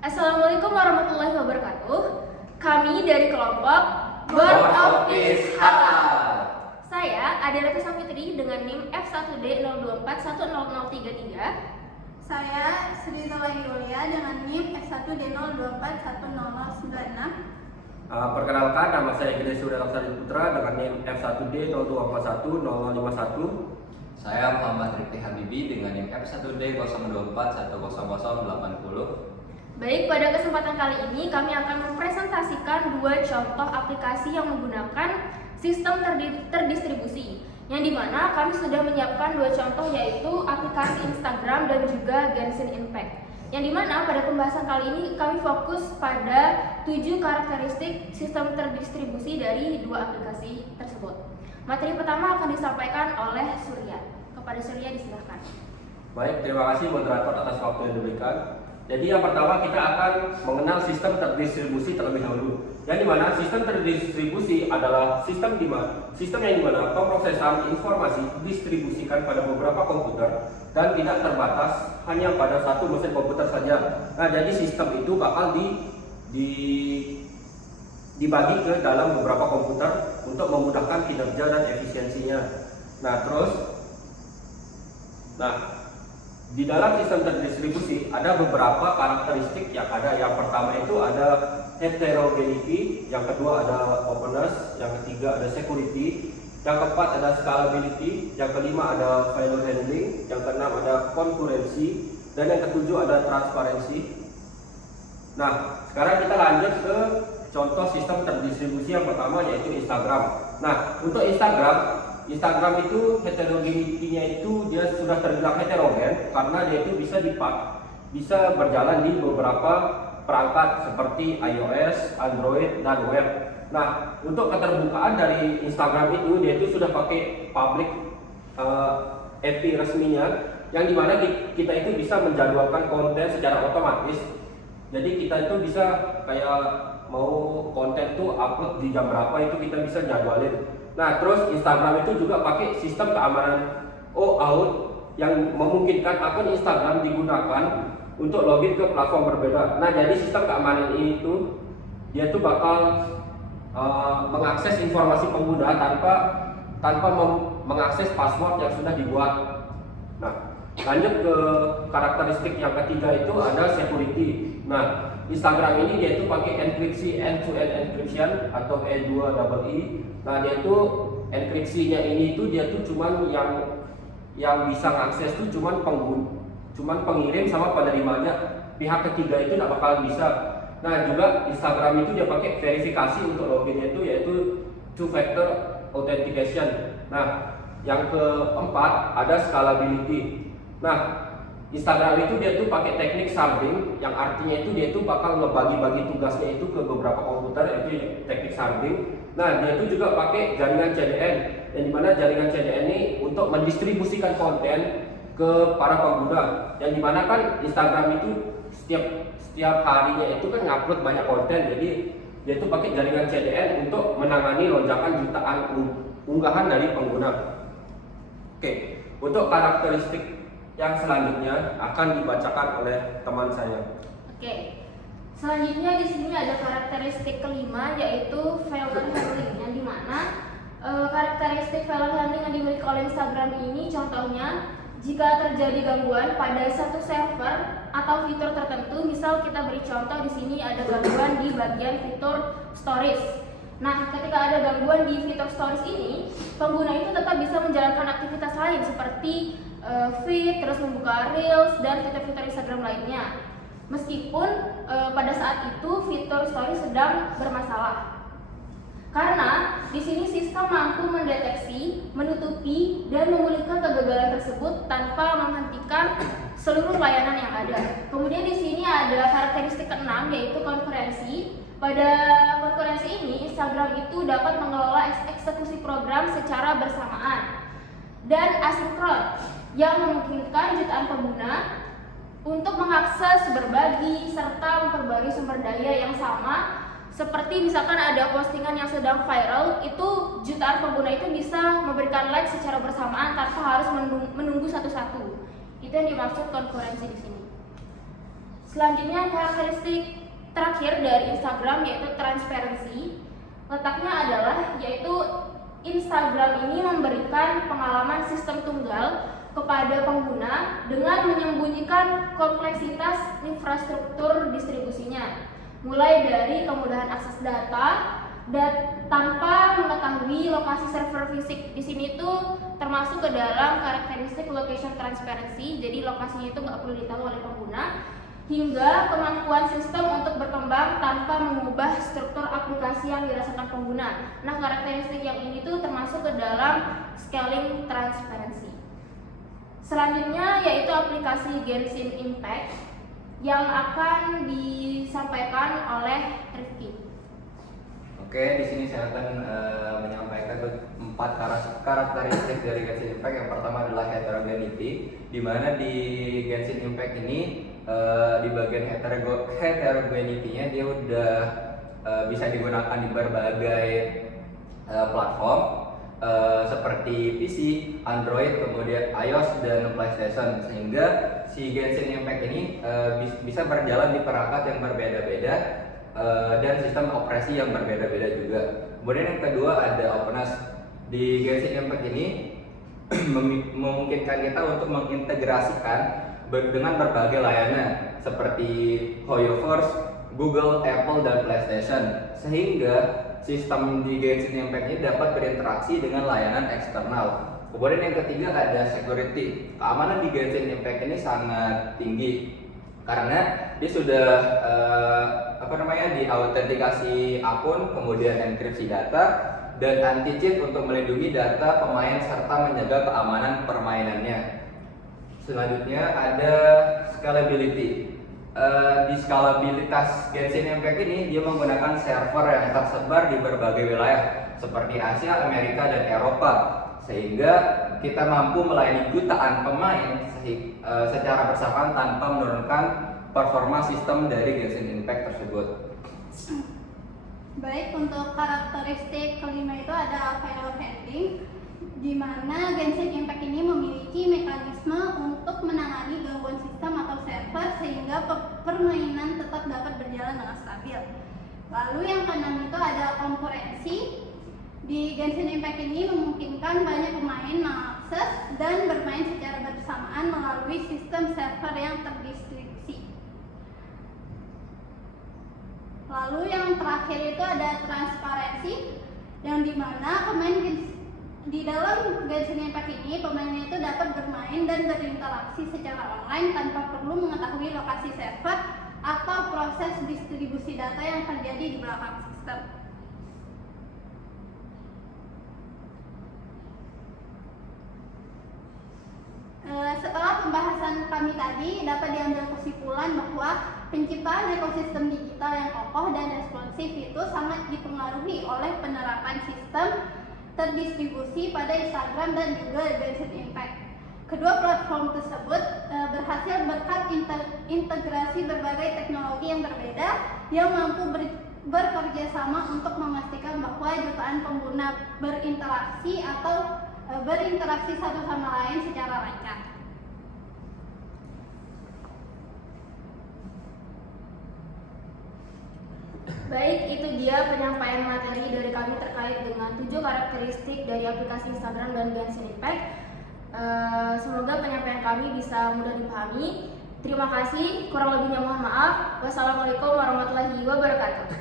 Assalamualaikum warahmatullahi wabarakatuh. Kami dari kelompok Board of Peace Halal. Saya Adelita Safitri dengan NIM F1D02410033. Saya Sri Zulaini Yulia dengan NIM F1D02410096. Perkenalkan, nama saya Gede Surya Laksari Putra dengan NIM F1D02410051. Saya Muhammad Rifki Habibi dengan NIM F1D02410080. Baik, pada kesempatan kali ini kami akan mempresentasikan dua contoh aplikasi yang menggunakan sistem terdistribusi, yang dimana kami sudah menyiapkan dua contoh, yaitu aplikasi Instagram dan juga Genshin Impact, yang dimana pada pembahasan kali ini kami fokus pada 7 karakteristik sistem terdistribusi dari dua aplikasi tersebut. Materi pertama akan disampaikan oleh Surya. Kepada Surya disilahkan. Baik, terima kasih moderator atas waktu yang diberikan. Jadi yang pertama kita akan mengenal sistem terdistribusi terlebih dahulu. Yang dimana sistem terdistribusi adalah sistem yang dimana pemrosesan informasi didistribusikan pada beberapa komputer dan tidak terbatas hanya pada satu mesin komputer saja. Nah, jadi sistem itu bakal dibagi ke dalam beberapa komputer untuk memudahkan kinerja dan efisiensinya. Di dalam sistem terdistribusi ada beberapa karakteristik yang ada. Yang pertama itu ada heterogeneity, yang kedua ada openness, yang ketiga ada security, yang keempat ada scalability, yang kelima ada failure handling, yang keenam ada concurrency, dan yang ketujuh ada transparency. Nah, sekarang kita lanjut ke contoh sistem terdistribusi yang pertama, yaitu Instagram. Nah, untuk Instagram itu heterogenity-nya itu dia sudah terbilang heterogen karena dia itu bisa berjalan di beberapa perangkat seperti iOS, Android, dan web. Nah, untuk keterbukaan dari Instagram itu dia itu sudah pakai public API resminya, yang dimana kita itu bisa menjadwalkan konten secara otomatis. Jadi kita itu bisa kayak mau konten tuh upload di jam berapa itu kita bisa jadwalin. Nah, terus Instagram itu juga pakai sistem keamanan OAuth yang memungkinkan akun Instagram digunakan untuk login ke platform berbeda. Nah, jadi sistem keamanan ini itu dia tuh bakal mengakses informasi pengguna tanpa mengakses password yang sudah dibuat. Nah, lanjut ke karakteristik yang ketiga itu ada security. Nah, Instagram ini dia itu pakai enkripsi end-to-end encryption atau E2EE. Nah, dia itu enkripsinya ini itu dia tuh cuman yang bisa mengakses tuh cuman pengirim sama penerimanya. Pihak ketiga itu tidak bakal bisa. Nah, juga Instagram itu dia pakai verifikasi untuk loginnya itu, yaitu two factor authentication. Nah, yang keempat ada scalability. Nah, Instagram itu dia tuh pakai teknik sharding, yang artinya itu dia tuh bakal ngebagi-bagi tugasnya itu ke beberapa komputer, yaitu teknik sharding. Nah, dia itu juga pakai jaringan CDN, yang dimana jaringan CDN ini untuk mendistribusikan konten ke para pengguna. Yang dimana kan Instagram itu setiap harinya itu kan ngupload banyak konten, jadi dia itu pakai jaringan CDN untuk menangani lonjakan jutaan unggahan dari pengguna. Oke, untuk karakteristik yang selanjutnya akan dibacakan oleh teman saya. Oke. Selanjutnya di sini ada karakteristik kelima, yaitu failure handling, yang dimana karakteristik failure handling yang dimiliki oleh Instagram ini contohnya jika terjadi gangguan pada satu server atau fitur tertentu. Misal kita beri contoh di sini ada gangguan di bagian fitur stories. Nah, ketika ada gangguan di fitur stories ini, pengguna itu tetap bisa menjalankan aktivitas lain seperti feed, terus membuka reels dan fitur-fitur Instagram lainnya, meskipun pada saat itu fitur story sedang bermasalah. Karena di sini sistem mampu mendeteksi, menutupi, dan memulihkan kegagalan tersebut tanpa menghentikan seluruh layanan yang ada. Kemudian di sini ada karakteristik keenam, yaitu konkurensi. Pada konkurensi ini, Instagram itu dapat mengelola eksekusi program secara bersamaan dan asinkron, yang memungkinkan jutaan pengguna untuk mengakses, berbagi, serta memperbarui sumber daya yang sama. Seperti misalkan ada postingan yang sedang viral, itu jutaan pengguna itu bisa memberikan like secara bersamaan tanpa harus menunggu satu-satu. Itu yang dimaksud konkurensi di sini. Selanjutnya karakteristik terakhir dari Instagram yaitu transparansi. Letaknya adalah yaitu Instagram ini memberikan pengalaman sistem tunggal kepada pengguna dengan menyembunyikan kompleksitas infrastruktur distribusinya, mulai dari kemudahan akses data dan tanpa mengetahui lokasi server fisik. Di sini tuh termasuk ke dalam karakteristik location transparency, jadi lokasinya itu nggak perlu ditahu oleh pengguna, hingga kemampuan sistem untuk berkembang tanpa mengubah struktur aplikasi yang dirasakan pengguna. Nah, karakteristik yang ini tuh termasuk ke dalam scaling transparency. Selanjutnya yaitu aplikasi Genshin Impact yang akan disampaikan oleh Rifki. Oke, di sini saya akan menyampaikan 4 karakteristik dari Genshin Impact. Yang pertama adalah heterogeneity, di mana di Genshin Impact ini di bagian heterogeneity-nya dia udah bisa digunakan di berbagai platform seperti PC, Android, kemudian iOS dan PlayStation, sehingga si Genshin Impact ini bisa berjalan di perangkat yang berbeda-beda dan sistem operasi yang berbeda-beda juga. Kemudian yang kedua ada openness. Di Genshin Impact ini memungkinkan kita untuk mengintegrasikan dengan berbagai layanan seperti HoYoverse, Google, Apple, dan PlayStation, sehingga sistem di Genshin Impact ini dapat berinteraksi dengan layanan eksternal. Kemudian yang ketiga ada security. Keamanan di Genshin Impact ini sangat tinggi karena dia sudah diautentikasi akun, kemudian enkripsi data dan anti-cheat untuk melindungi data pemain serta menjaga keamanan permainannya. Selanjutnya ada scalability. Di skalabilitas Genshin Impact ini dia menggunakan server yang tersebar di berbagai wilayah seperti Asia, Amerika, dan Eropa, sehingga kita mampu melayani jutaan pemain secara bersamaan tanpa menurunkan performa sistem dari Genshin Impact tersebut. Baik, untuk karakteristik kelima itu ada failure handling, di mana Genshin Impact ini memiliki mekanisme untuk menangani gangguan sistem atau server sehingga permainan tetap dapat berjalan dengan stabil. Lalu yang keenam itu ada konkurensi. Di Genshin Impact ini memungkinkan banyak pemain mengakses dan bermain secara bersamaan melalui sistem server yang terdistribusi. Lalu yang terakhir itu ada transparansi, yang dimana pemain di dalam Genshin Impact ini pemainnya itu dapat bermain dan berinteraksi secara online tanpa perlu mengetahui lokasi server atau proses distribusi data yang terjadi di belakang sistem. Setelah pembahasan kami tadi, dapat diambil kesimpulan bahwa penciptaan ekosistem digital yang kokoh dan responsif itu sangat dipengaruhi oleh penerapan sistem terdistribusi pada Instagram dan juga Genshin Impact. Kedua platform tersebut berhasil berkat integrasi berbagai teknologi yang berbeda yang mampu bekerja sama untuk memastikan bahwa jutaan pengguna berinteraksi satu sama lain secara lancar. Baik, itu dia penyampaian materi dari kami terkait dengan 7 karakteristik dari aplikasi Instagram dan Genshin Impact. Semoga penyampaian kami bisa mudah dipahami. Terima kasih, kurang lebihnya mohon maaf. Wassalamualaikum warahmatullahi wabarakatuh.